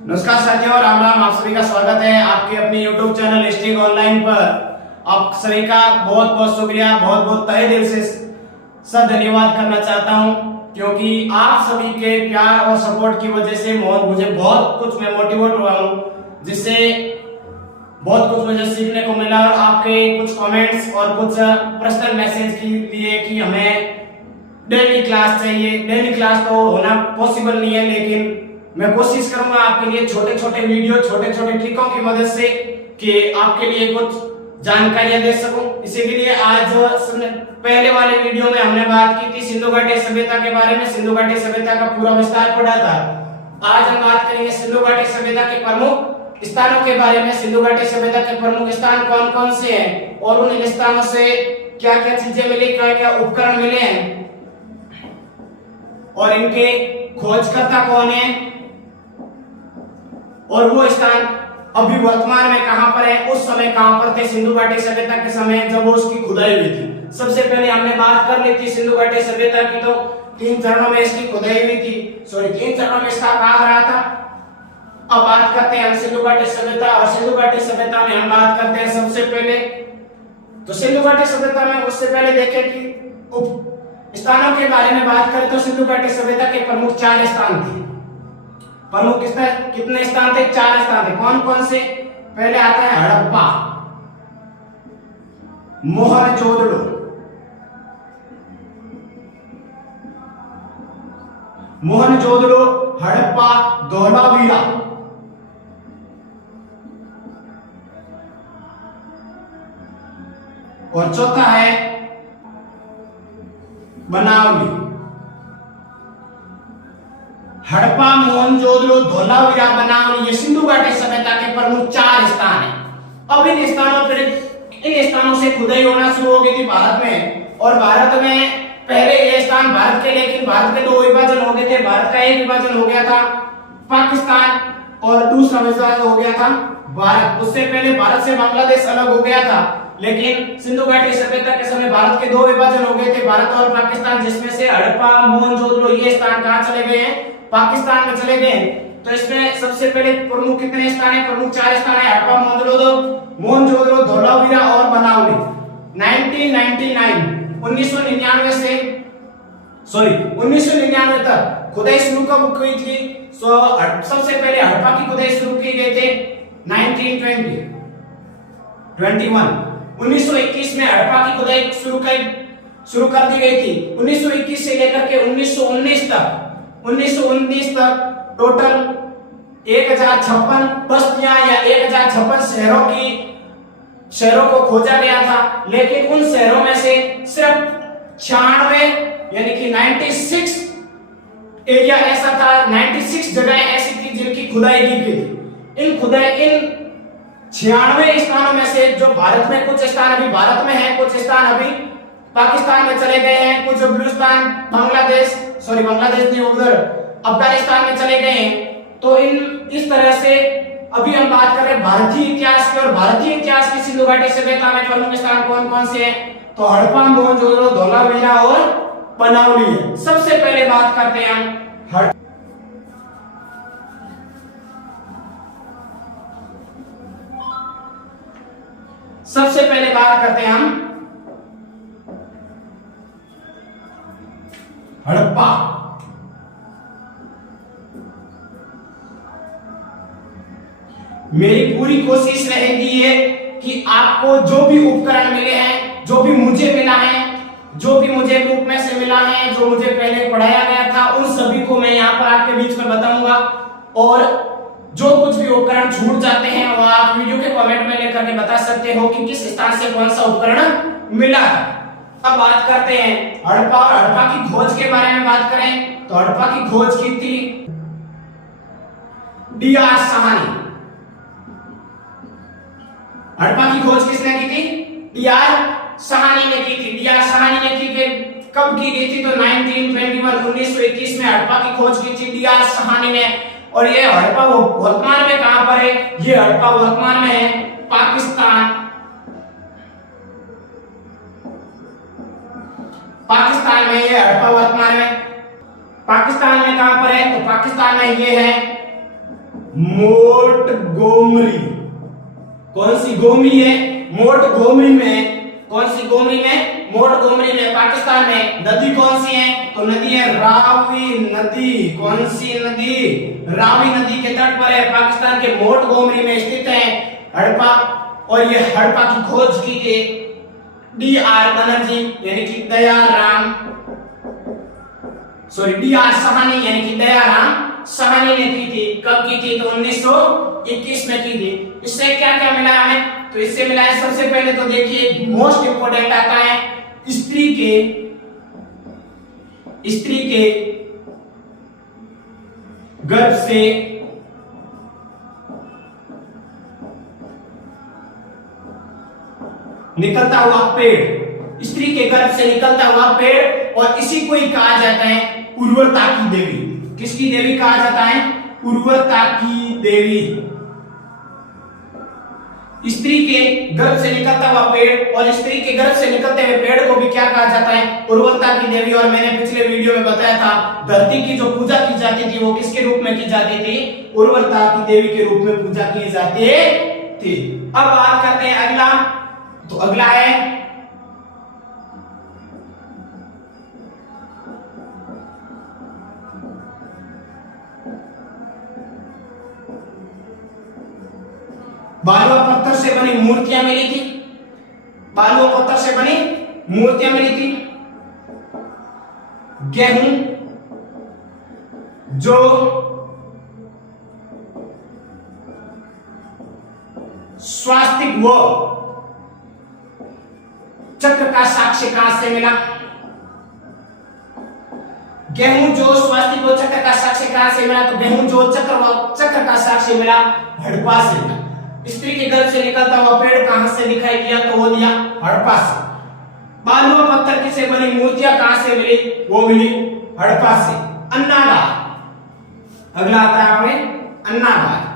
नमस्कार साथियों, राम राम। आप सभी का स्वागत है आपके अपने YouTube चैनल हिस्ट्री ऑनलाइन पर। आप सभी का बहुत बहुत शुक्रिया, बहुत बहुत तहे दिल से धन्यवाद करना चाहता हूं, क्योंकि आप सभी के प्यार और सपोर्ट की वजह से मुझे बहुत कुछ मैं मोटिवेट हुआ हूं, जिससे बहुत कुछ मुझे सीखने को मिला। और आपके कुछ कमेंट्स और कुछ पर्सनल मैसेज के लिए कि हमें डेली क्लास चाहिए। डेली क्लास तो होना पॉसिबल नहीं है, लेकिन मैं कोशिश करूंगा आपके लिए छोटे छोटे वीडियो, छोटे छोटे ट्रिकों की मदद से कि आपके लिए कुछ जानकारियां दे सकूं। इसी के लिए आज पहले वाले वीडियो में हमने बात की थी सिंधु घाटी सभ्यता के बारे में। सिंधु घाटी सभ्यता का पूरा विस्तार पढ़ा था। आज हम बात करेंगे सिंधु घाटी सभ्यता के प्रमुख स्थानों के बारे में। सिंधु घाटी सभ्यता के प्रमुख स्थान कौन कौन से हैं और उन स्थानों से क्या क्या चीजें मिली, क्या क्या उपकरण मिले हैं और इनके खोजकर्ता कौन है और वो स्थान अभी वर्तमान में कहां पर है, उस समय कहां पर थे सिंधु घाटी सभ्यता के समय जब वो उसकी खुदाई हुई थी। सबसे पहले हमने बात कर ली थी सिंधु घाटी सभ्यता की, तो 3 चरणों में इसकी खुदाई हुई थी। 3 चरणों में इसका काम रहा था। अब बात करते हैं हम सिंधु घाटी सभ्यता, और सिंधु घाटी सभ्यता में हम बात करते हैं सबसे पहले तो सिंधु घाटी सभ्यता में उससे पहले देखें कि स्थानों के बारे में बात करें तो सिंधु घाटी सभ्यता के प्रमुख 4 स्थान थे। प्रमुख कितने स्थान थे? 4 स्थान थे। कौन कौन से? पहले आता है हड़प्पा, मोहनजोदड़ो, हड़प्पा, धोलावीरा और चौथा है बनावली। हड़प्पा, मोहनजोदड़ो, धोलावीरा, बनावली, ये सिंधु घाटी सभ्यता के प्रमुख 4 स्थान हैं। अब इन स्थानों से खुदाई होना शुरू हो गई थी भारत में। और भारत में पहले ये स्थान भारत के, लेकिन भारत के 2 विभाजन हो गए थे। भारत का एक विभाजन हो गया था पाकिस्तान और दूसरा विभाजन हो गया था भारत। उससे पहले भारत से बांग्लादेश अलग हो गया था, लेकिन सिंधु घाटी सभ्यता के समय भारत के 2 विभाजन हो गए थे, भारत और पाकिस्तान, जिसमें से हड़प्पा, मोहनजोदड़ो ये स्थान कहां चले गए हैं? पाकिस्तान में चले गए। तो इसमें सबसे पहले प्रमुख कितने स्थान है? प्रमुख 4 स्थान है, हड़प्पा, मोहनजोदड़ो, धोलावीरा और बनावली। 1999 तक खुदाई शुरू कब हुई थी? सबसे पहले हड़प्पा की खुदाई शुरू की गई थी 1921। 1921 में हड़प्पा की खुदाई शुरू कर दी गई थी। 1921 से लेकर के 1919 तक टोटल 1056 बस्तियां या 1056 शहरों को खोजा गया था, लेकिन उन शहरों में से सिर्फ 96 यानी कि 96 एरिया ऐसा था, 96 जगह ऐसी थी जिनकी खुदाई की गई थी। इन 96 स्थानों में से जो भारत में, कुछ स्थान अभी भारत में है, कुछ स्थान अभी पाकिस्तान में चले गए हैं, कुछ बलूचिस्तान, बांग्लादेश नहीं, उधर अफगानिस्तान में चले गए हैं। तो इस तरह से अभी हम बात कर रहे हैं भारतीय इतिहास की, और भारतीय इतिहास की सिंधु घाटी सभ्यता में प्रमुख स्थान कौन कौन से हैं? तो हड़प्पा, मोहनजोदड़ो, धोलावीरा और बनावली है। सबसे पहले बात करते हैं हम हड़प्पा। मेरी पूरी कोशिश रहेगी ये कि आपको जो भी उपकरण मिले हैं, जो भी मुझे मिला है, जो भी मुझे बुक में से मिला है, जो मुझे पहले पढ़ाया गया था, उन सभी को मैं यहाँ पर आपके बीच में बताऊंगा। और जो कुछ भी उपकरण छूट जाते हैं वह आप वीडियो के कमेंट में लेकर के बता सकते हो कि किस स्थान से कौन सा उपकरण मिला है। अब बात करते हैं हड़प्पा और हड़प्पा की खोज के बारे में बात करें तो हड़प्पा की खोज की थी D.R. साहनी। हड़प्पा की खोज किसने की थी? D.R. साहनी ने की थी। D.R. साहनी ने की थी। कब की गई थी? तो 1921 में हड़प्पा की खोज की थी D.R. साहनी ने। और ये हड़प्पा वर्तमान में कहां पर है? ये हड़प्पा वर्तमान में है पाकिस्तान में। ये हड़प्पा वर्तमान में पाकिस्तान में कहां पर है? तो पाकिस्तान में ये है मोंटगोमरी। कौन सी गोमरी है? मोंटगोमरी में। कौन सी गोमरी में? मोंटगोमरी में, पाकिस्तान में। नदी कौन सी है? तो नदी है रावी नदी। कौन सी नदी? रावी नदी के तट पर है, पाकिस्तान के मोंटगोमरी में स्थित है हड़प्पा। और ये हड़प्पा की खोज की थी D.R. बनर्जी यानी कि दयाराम, सॉरी D.R. साहनी यानी कि दयाराम साहनी ने की थी। कब की थी? तो 1921 में की थी। इससे क्या क्या मिला हमें? तो इससे मिला है, सबसे पहले तो देखिए मोस्ट इंपोर्टेंट आता है स्त्री के गर्भ से निकलता हुआ पेड़, स्त्री के गर्भ से निकलता हुआ पेड़, और इसी को ही कहा जाता है उर्वरता की देवी। किसकी देवी कहा जाता है? उर्वरता की देवी। स्त्री के गर्भ से निकलता हुआ पेड़, और स्त्री के गर्भ से निकलते हुए पेड़ को भी क्या कहा जाता है? उर्वरता की देवी। और मैंने पिछले वीडियो में बताया था धरती की जो पूजा की जाती थी वो किसके रूप में की जाती थी? उर्वरता की देवी के रूप में पूजा की जाती थी। अब बात करते हैं अगला। तो अगला है बालुआ पत्थर से बनी मूर्तियां मिली थी। बालुआ पत्थर से बनी मूर्तियां मिली थी। गेहूं जो स्वास्तिक व चक्र का साक्ष्य कहां से मिला? गेहूं जो स्वास्तिक व चक्र का साक्ष्य कहां से मिला? तो गेहूं जो चक्र का साक्ष्य मिला हड़प्पा से मिला। स्त्री के गर्भ से निकलता हुआ पेड़ कहां से दिखाई दिया? तो वो दिया हड़प्पा से। बालुआ पत्थर की से बनी मूर्तियां कहां से मिली? वो मिली हड़प्पा से। अन्नागार, अगला आता है हमें अन्नागार।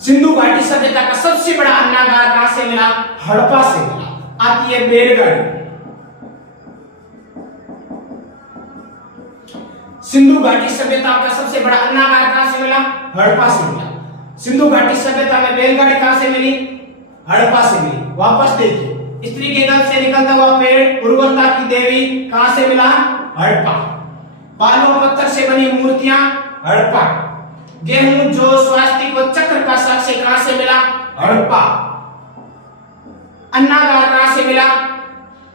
सिंधु घाटी सभ्यता का सबसे बड़ा अन्नागार कहां से मिला? हड़प्पा से मिला। आती है बैलगाड़ी। सिंधु घाटी सभ्यता का सबसे बड़ा अन्नागार कहां से मिला? हड़प्पा से मिला। सिंधु घाटी सभ्यता में बैलगाड़ी कहां से मिली? हड़प्पा से मिली। वापस देखिए, स्त्री के गर्भ से निकलता हुआ पेड़, उर्वरता की देवी कहां से मिला? हड़प्पा। बालुआ पत्थर से बनी मूर्तियां हड़प्पा। गेहूं जो स्वास्तिक व चक्र का साक्ष्य कहां से मिला? हड़प्पा। अन्नागार कहां से मिला?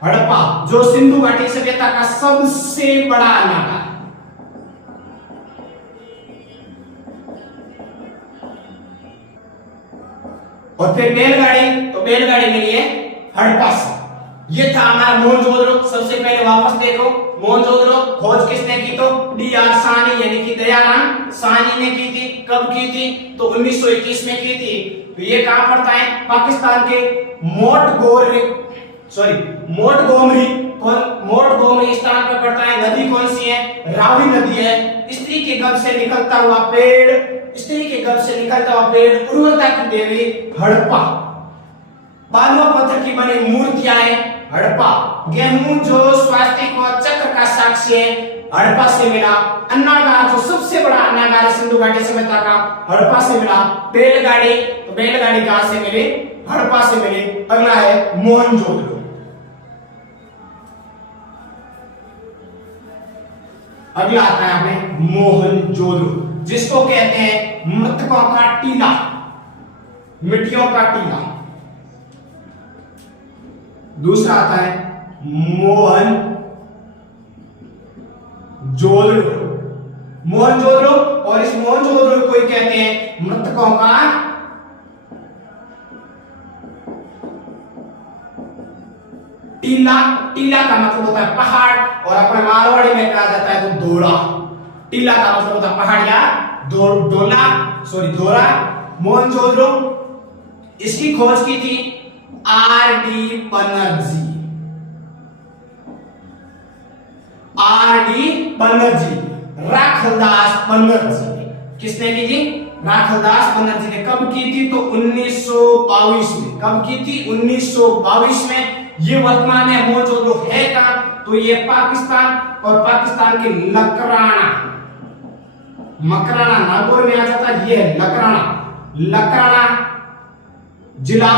हड़प्पा, जो सिंधु घाटी सभ्यता का सबसे बड़ा अन्नागार। और फिर बैलगाड़ी, तो बैलगाड़ी मिली है हड़प्पा से। ये था हमारा मोहनजोदड़ो। सबसे पहले वापस देखो, मोहनजोदड़ो खोज किसने की? तो D.R. साहनी यानी कि दयाराम साहनी ने की थी। कब की थी? तो 1921 में की थी। तो ये कहां पड़ता है? पाकिस्तान के मोंटगोमरी स्थान पर पड़ता है। नदी कौन सी है? रावी नदी है। स्त्री के गर्भ से निकलता हुआ पेड़, उर्वरता की देवी हड़प्पा। बालुआ पत्थर की बनी मूर्तियां है हड़प्पा। गेहूं जो स्वास्तिक व चक्र का साक्ष्य है हड़प्पा से मिला। अन्नागार जो सबसे बड़ा अन्नागार है सिंधु घाटी सभ्यता का, हड़प्पा से मिला। बैलगाड़ी, तो बैलगाड़ी कहां से मिली? हड़प्पा से मिली। अगला है मोहनजोदड़ो। अगला आता है हमें मोहनजोदड़ो, जिसको कहते हैं मृतकों का टीला, मिट्टियों का टीला। दूसरा आता है मोहनजोदड़ो, और इस मोहनजोदड़ो को ही कहते हैं मृतकों का टीला। टीला का मतलब होता है पहाड़, और अपने मारवाड़ी में कहा जाता है तो दोड़ा। टीला का मतलब होता है पहाड़ या दोरा। मोहनजोदड़ो, इसकी खोज की थी R.D. बनर्जी, राखलदास बनर्जी। किसने की थी? राखलदास बनर्जी ने। कब की थी? तो 1922 में। कब की थी? 1922 में। ये वर्तमान में मोहनजोदड़ो है कहां? तो ये पाकिस्तान, और पाकिस्तान के नकराना मकराना नागौर में आ जाता है। ये है लकराना, लकराना जिला,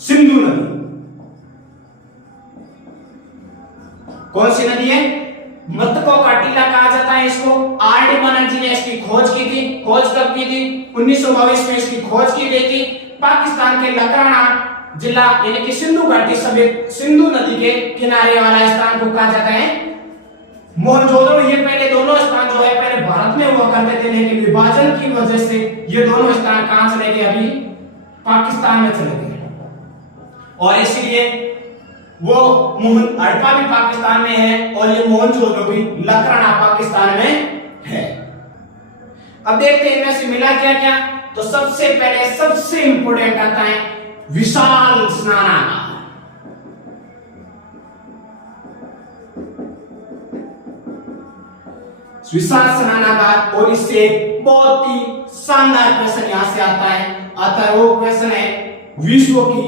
सिंधु नदी। कौन सी नदी है? मृतकों का टीला कहा जाता है इसको। आर.डी. बनर्जी ने इसकी खोज की थी। खोज कब की थी? 1922 में इसकी खोज की गई थी। पाकिस्तान के लकराना जिला यानी कि सिंधु घाटी सभ्यता, सिंधु नदी के किनारे वाला स्थान को कहा जाता है मोहनजोदड़ो। ये पहले दोनों स्थान जो है पहले भारत में हुआ करते थे, लेकिन विभाजन की वजह से ये दोनों स्थान कहां चले गए? अभी पाकिस्तान में चले गए। और इसलिए वो हड़प्पा भी पाकिस्तान में है और ये मोहनजोदड़ो भी लकराना पाकिस्तान में है। अब देखते हैं इनमें से मिला क्या क्या। तो सबसे पहले सबसे इंपोर्टेंट आता है विशाल स्नानागार। विशाल स्नानागार। और इससे बहुत ही शानदार क्वेश्चन यहां से आता है। वो क्वेश्चन है विश्व की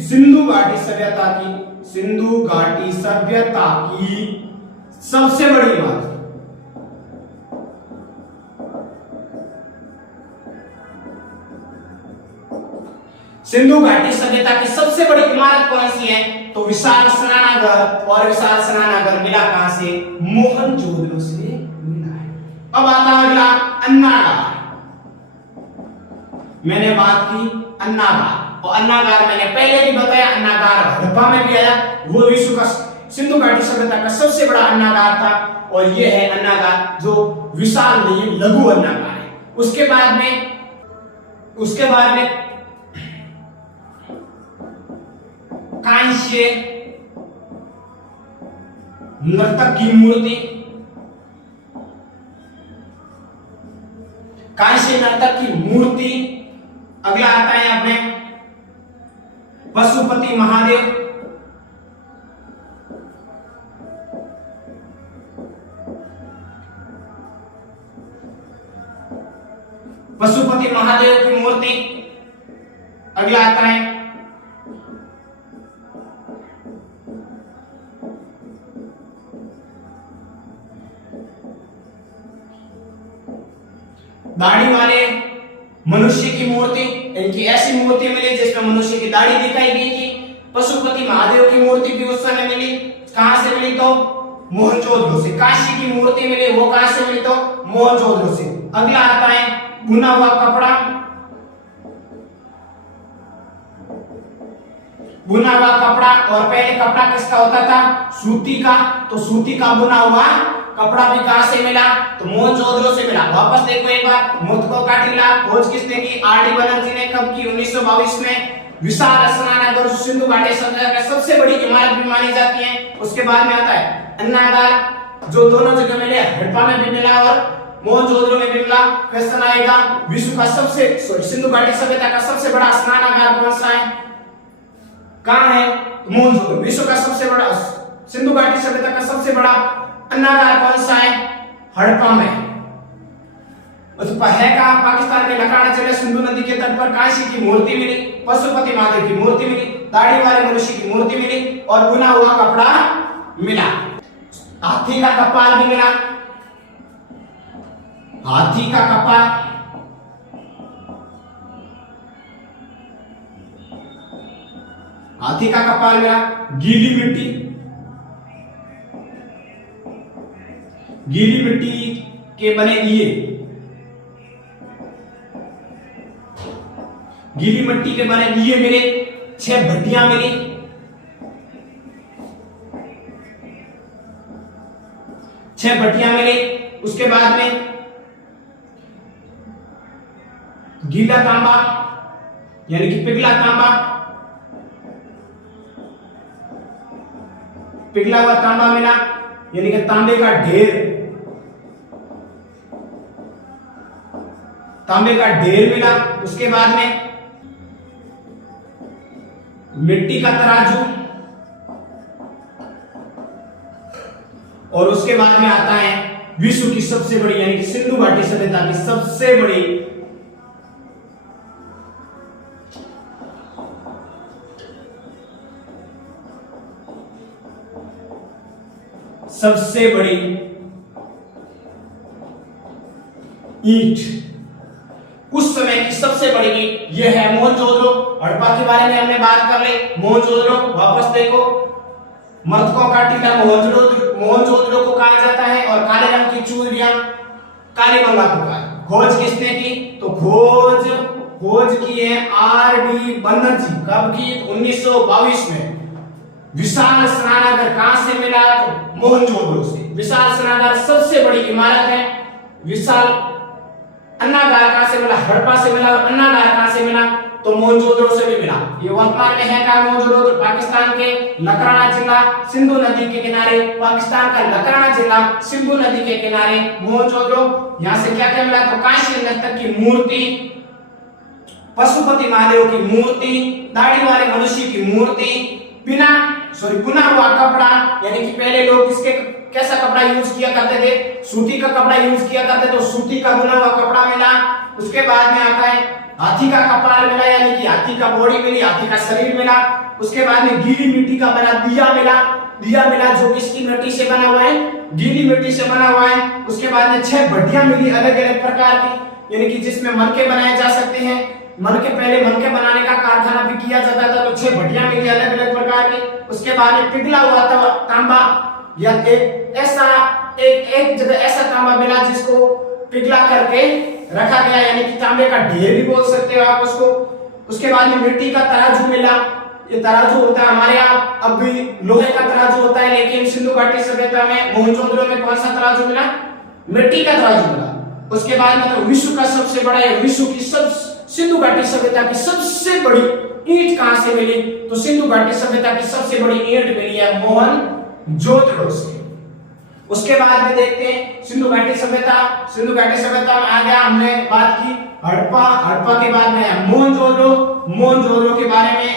सिंधु घाटी सभ्यता की, सिंधु घाटी सभ्यता की सबसे बड़ी इमारत। सिंधु घाटी सभ्यता की सबसे बड़ी इमारत कौन सी है? तो विशाल स्नानागार। और विशाल स्नानागार मिला कहां से? मोहनजोदड़ो से मिला है। अब आता है अगला अन्नागार। मैंने बात की अन्नागार, और अन्नागार मैंने पहले भी बताया, अन्नागार हड़प्पा में भी आया। वो विश्व का सिंधु घाटी सभ्यता का सबसे बड़ा अन्नागार था। और ये है अन्नागार जो विशाल नहीं, लघु अन्नागार है। उसके बाद में कांस्य नर्तक की मूर्ति, कांस्य नर्तक की मूर्ति। अगला आता है यहां पे पशुपति महादेव। पशुपति महादेव की मूर्ति। अगला आता है दाढ़ी वाले मनुष्य की मूर्ति। इनकी ऐसी मूर्ति मिली जिसमें मनुष्य की दाढ़ी दिखाई दी थी। पशुपति महादेव की मूर्ति भी उस समय मिली। कहां से मिली? तो मोहनजोदड़ो से। काशी की मूर्ति मिली, वो कहां से मिली? तो मोहनजोदड़ो से। अगला आता है बुना हुआ कपड़ा। बुना हुआ कपड़ा। और पहले कपड़ा किसका होता था? सूती का। तो सूती का बुना हुआ कपड़ा भी कहां से मिला? तो मोहनजोदड़ो से मिला। वापस देखो एक बार, मृतकों का टीला खोज किसने की? आर.डी. बनर्जी ने। कब की? 1922 में। विशाल स्नानागार सिंधु घाटी सभ्यता की सबसे बड़ी इमारत भी मानी जाती है। उसके बाद में आता है अन्नागार, जो दोनों जगह मिले, हड़प्पा में भी मिला और मोहनजोदड़ो में भी मिला। क्वेश्चन आएगा विश्व का सिंधु घाटी सभ्यता का सबसे बड़ा स्नानागार कौन सा है? कहां है? मोहनजोदड़ो। विश्व का सबसे बड़ा सिंधु घाटी सभ्यता का सबसे बड़ा अन्नागार कौन सा है? हड़प्पा में। है कहां? पाकिस्तान के लकराना जिले, सिंधु नदी के तट पर। कांस्य की मूर्ति मिली, पशुपति महादेव की मूर्ति मिली, दाढ़ी वाले मनुष्य की मूर्ति मिली और बुना हुआ कपड़ा मिला। हाथी का कपाल भी मिला। हाथी का कपाल। हाथी का कपाल मिला। गीली मिट्टी, गीली मिट्टी के बने दिए, गीली मिट्टी के बने दिए मिले। 6 भट्टियां मिली। 6 भट्टियां मिली। उसके बाद में गीला तांबा यानी कि पिघला तांबा, पिघला हुआ तांबा मिला यानी कि तांबे का ढेर, तांबे का ढेर मिला। उसके बाद में मिट्टी का तराजू, और उसके बाद में आता है विश्व की सबसे बड़ी यानी कि सिंधु घाटी सभ्यता की सबसे बड़ी ईंट। उस समय की सबसे बड़ी ईंट यह है मोहनजोदड़ो। हड़प्पा के बारे में हमने बात कर ली। मोहनजोदड़ो वापस देखो, मरकों का टीला मोहनजोदड़ो को कहा जाता है और काले रंग की चूड़ियां कालीबंगा को कहा। खोज किसने की? तो खोज की है R.D. बनर्जी। कब की? 1922 में। विशाल स्नानागार कहां से मिला? तो मोहनजोदड़ो से। विशाल स्नानागार सबसे बड़ी इमारत है। विशाल अन्नागार कहां से मिला? हड़प्पा से मिला। और अन्नागार कहां से मिला? तो मोहनजोदड़ो से भी मिला। ये वर्तमान में है कहां? मोहनजोदड़ो पाकिस्तान के लकराना जिला, सिंधु नदी के किनारे। पाकिस्तान का लकराना जिला, सिंधु नदी के किनारे मोहनजोदड़ो। यहां से क्या क्या मिला? तो कांस्य नर्तक की मूर्ति, पशुपति महादेव की मूर्ति, दाढ़ी वाले मनुष्य की मूर्ति, बुना हुआ कपड़ा, यानी कि पहले लोग कैसा कपड़ा यूज किया करते थे? सूती का कपड़ा यूज किया करते, तो सूती का बुना हुआ कपड़ा मिला। उसके बाद में आता है हाथी का कपाल मिला, यानी कि हाथी का बॉडी मिली, हाथी का शरीर मिला। उसके बाद में गीली मिट्टी का बना दिया मिला जो किसकी मिट्टी से बना हुआ है? गीली मिट्टी से बना हुआ है। उसके बाद में 6 भट्टियां मिली अलग अलग प्रकार की, यानी कि जिसमें मनके बनाए जा सकते हैं। पहले मनके बनाने का कारखाना भी किया जाता था, तो 6 भट्टियां मिली अलग अलग प्रकार की। उसके बाद में पिघला हुआ तांबा, या एक जगह ऐसा तांबा मिला जिसको पिघला करके रखा गया, यानी कि तांबे का ढेर भी बोल सकते हो आप उसको। उसके बाद में मिट्टी का तराजू मिला। ये तराजू होता है हमारे यहाँ अब भी लोहे का तराजू होता है, लेकिन सिंधु घाटी सभ्यता में मोहनजोदड़ो में कौन सा तराजू मिला? मिट्टी का तराजू मिला। उसके बाद में तो विश्व का सबसे बड़ा है, सिंधु घाटी सभ्यता की सबसे बड़ी ईंट कहां से मिली? तो सिंधु घाटी सभ्यता की सबसे बड़ी ईंट मिली है मोहनजोदड़ो से। उसके बाद में देखते हैं सिंधु घाटी सभ्यता में आ गया। हमने बात की हड़प्पा के बाद में मोहनजोदड़ो के बारे में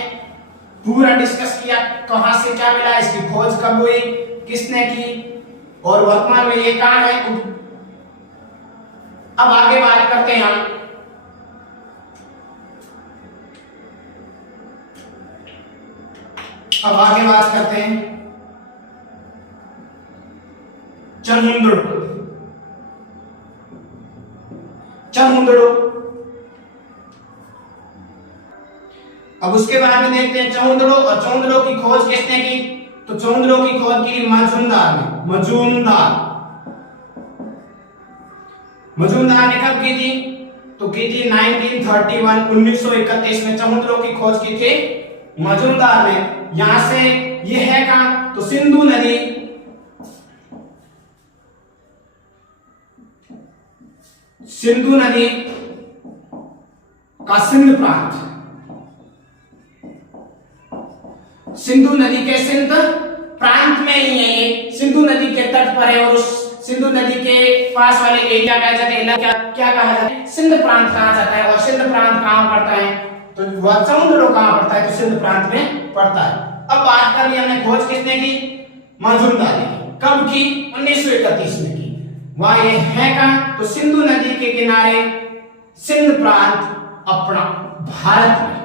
पूरा डिस्कस किया। कहां से क्या मिला, इसकी खोज कब हुई, किसने की, और वर्तमान में ये कहां है। अब आगे बात करते हैं हम चमुंदड़ो। अब उसके बाद में देखते हैं चमुंदड़ो। और चमुंदड़ो की खोज किसने की? तो चमुंदड़ो की खोज की मजूमदार ने कब की थी? तो की थी 1931 में चमुंदड़ो की खोज की थी मजूमदार ने। यहां से ये है कहां? तो सिंधु नदी का सिंध प्रांत, सिंधु नदी के सिंध प्रांत में ही है ये। सिंधु नदी के तट पर है और उस सिंधु नदी के पास वाले एरिया कहा जाता है, क्या कहा जाता है? सिंध प्रांत कहा जाता है। और सिंध प्रांत कहां पड़ता है? तो वह चमुंदड़ो कहां पड़ता है? तो सिंध प्रांत में पड़ता है। अब बात कर ली हमने, खोज किसने की? मजूमदार ने। कब की? 1931 में की। वह ये है कहां? तो सिंधु नदी के किनारे सिंध प्रांत अपना भारत में।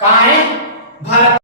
कहां है? भारत।